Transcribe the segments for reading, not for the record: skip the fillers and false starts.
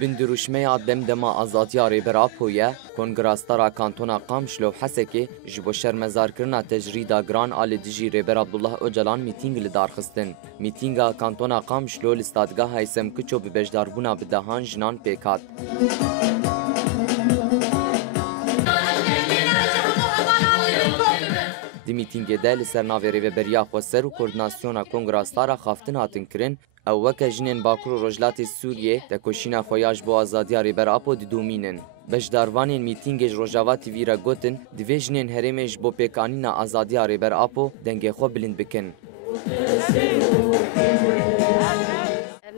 Dibin duruşmeya demdema azadiya rêber Apoye, Kongrastara Kantona Qamişlo Hesekê ji bo şermezarkirina tecrîda giran a li dijî rêber Abdullah Öcalan mîtîng li darxistin. Mîtînga Kantona Qamişlo li stadgeha Semkiço bi bejdarbûna bi dehan jinan pêk hat. Di mîtingê de li ser navê rêveberiya Xweser û koordinasyona Kongrastara xaftin hatin kirin, ew weke jinên Bakur û Rojhilatê Sûriyê tekoşîna xwe ya ji bo azadiya rêber Apo didûmînin. Beşdarvanên mîtingê ji Rojava TV re gotin divê jinên herêmê ji bo pêkanîna azadiya rêber Apo dengê xwe bilind bikin.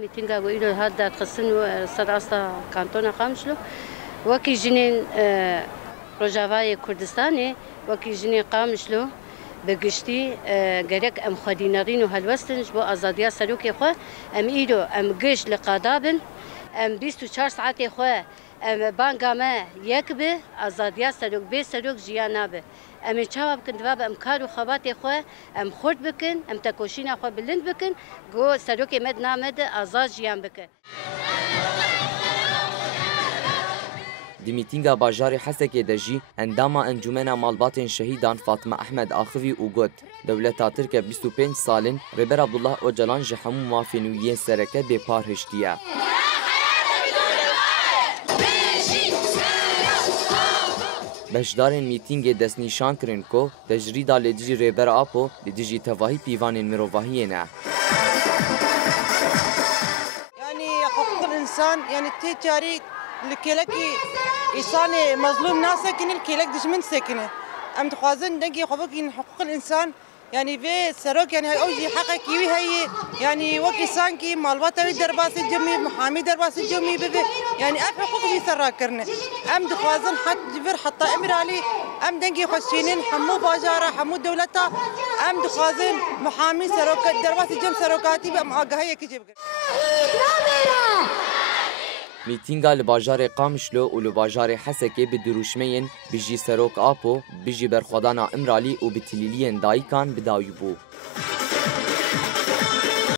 Mîtinga wî hat dadxistin û sedasta Kantona Qamişlo wekî jinên Rojavayê Kurdistanê wekî jinê Qamişlo bi giştî gerek em xwedînerîn û helwestin ji bo azadiya serokê xwe em îro em giş li qada bin em 24 saetê xwe em banga me yek bi azadiya serok bê serok jiyan nabe em ê çawa bikin divabe em kar û xebatê xwe em xurt bikin em tekoşîna xwe bilind bikin got serokê me di nav me de azad jiyan bike. Di mîtinga bajarê Hesekê de jî endama Encûmena Malbatên Şehîdan Fatma Ehmed Axivî û got dewleta Tirk 25 salên rêber Abdullah Öcalan ji hemû mafên wî yên sereke bêpar hiştiye. Beşdarên mîtingê destnîşan kirin ku tecrîda li dijî rêber Apo li dijî tevahî pîvanên mirovahiyê ne. Yani hukukul insan yani tecari لكلكي إنسان مظلوم ناس ساكن الكلك دشمن ساكنه أم تخوازن دقي خبكين حقوق الإنسان يعني في سروك يعني أوجي حقك يوي هي يعني وكي سانكي مالباتا درباس الجمي محامي درباس الجمي ببي يعني أف حقوق في سراكرنا أم تخوازن حد جبر حتى إمرالي أم دقي خشينين حمو باجارة حمو دولتا أم تخوازن محامي سروك درباس الجم سروكاتي بأم آقاهية كجيب Mîtinga li bajarê Qamişlo û li bajarê Hesekê bi duruşmeyên bijî serok Apo, bijî berxwedana Imralî û bi tilîliyên dayîkan bidawî bû.